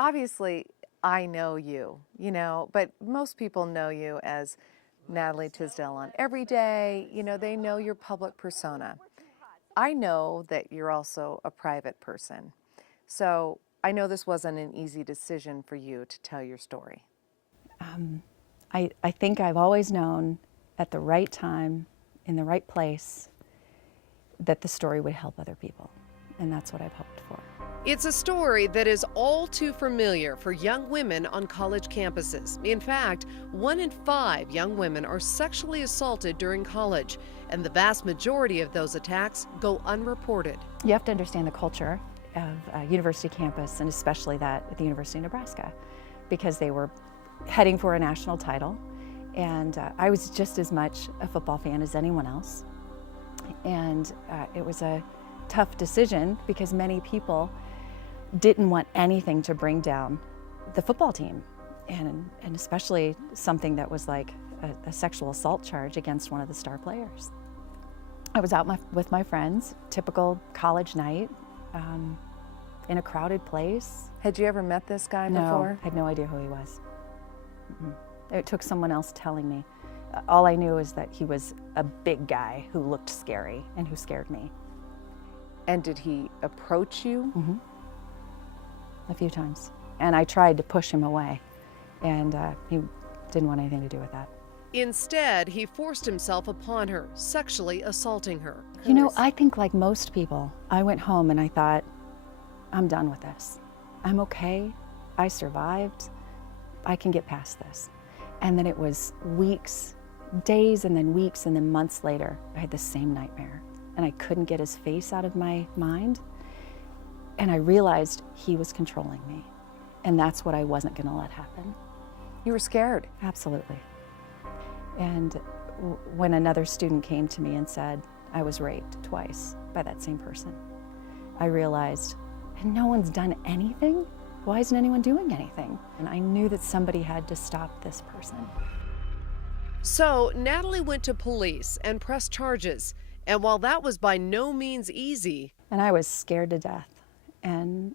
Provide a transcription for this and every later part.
Obviously, I know you, but most people know you as Natalie Tysdal on Every Day. They know your public persona. I know that you're also a private person. So I know this wasn't an easy decision for you to tell your story. I think I've always known at the right time, in the right place, that the story would help other people. And that's what I've hoped for. It's a story that is all too familiar for young women on college campuses. In fact, 1 in 5 young women are sexually assaulted during college, and the vast majority of those attacks go unreported. You have to understand the culture of a university campus, and especially that at the University of Nebraska, because they were heading for a national title, and I was just as much a football fan as anyone else. And it was a tough decision because many people didn't want anything to bring down the football team, and especially something that was like a sexual assault charge against one of the star players. I was out with my friends, typical college night, in a crowded place. Had you ever met this guy No, before? I had no idea who he was. It took someone else telling me. All I knew is that he was a big guy who looked scary and who scared me. And did he approach you? A few times. And I tried to push him away, and he didn't want anything to do with that. Instead, he forced himself upon her, sexually assaulting her. You know, I think like most people, I went home and I thought, I'm done with this. I'm okay. I survived. I can get past this. And then it was weeks, days, and then weeks, and then months later, I had the same nightmare. And I couldn't get his face out of my mind. And I realized he was controlling me. And that's what I wasn't going to let happen. You were scared. Absolutely. And when another student came to me and said I was raped twice by that same person, I realized, and no one's done anything? Why isn't anyone doing anything? And I knew that somebody had to stop this person. So Natalie went to police and pressed charges. And while that was by no means easy, And I was scared to death and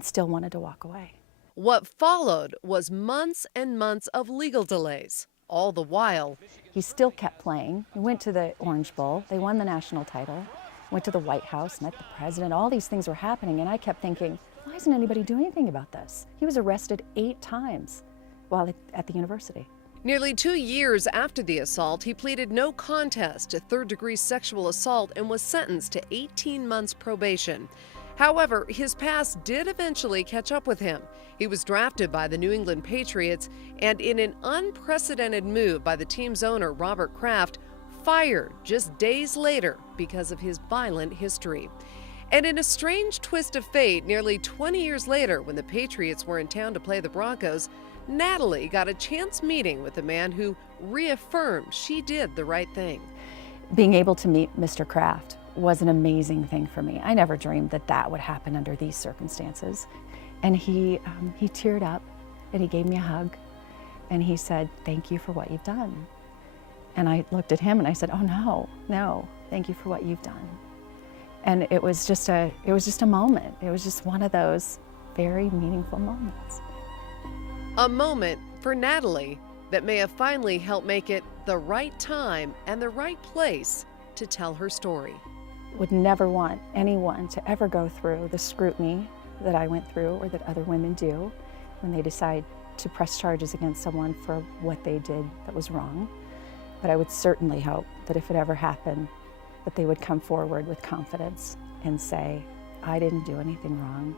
still wanted to walk away. what followed was months and months of legal delays. All the while, He still kept playing. He went to the Orange Bowl. They won the national title. Went to the White House, met the president. All these things were happening, and I kept thinking, why isn't anybody doing anything about this? He was arrested 8 times while at the university. nearly 2 years after the assault, he pleaded no contest to third-degree sexual assault and was sentenced to 18 months probation. However, his past did eventually catch up with him. He was drafted by the New England Patriots and, in an unprecedented move by the team's owner, Robert Kraft, fired just days later because of his violent history. And in a strange twist of fate, nearly 20 years later, when the Patriots were in town to play the Broncos, Natalie got a chance meeting with a man who reaffirmed she did the right thing. Being able to meet Mr. Kraft was an amazing thing for me. I never dreamed that that would happen under these circumstances. And he teared up and he gave me a hug and he said, "Thank you for what you've done." And I looked at him and I said, "Oh no, thank you for what you've done." And it was just a moment. It was just one of those very meaningful moments. A moment for Natalie that may have finally helped make it the right time and the right place to tell her story. Would never want anyone to ever go through the scrutiny that I went through or that other women do when they decide to press charges against someone for what they did that was wrong. But I would certainly hope that if it ever happened, that they would come forward with confidence and say, "I didn't do anything wrong.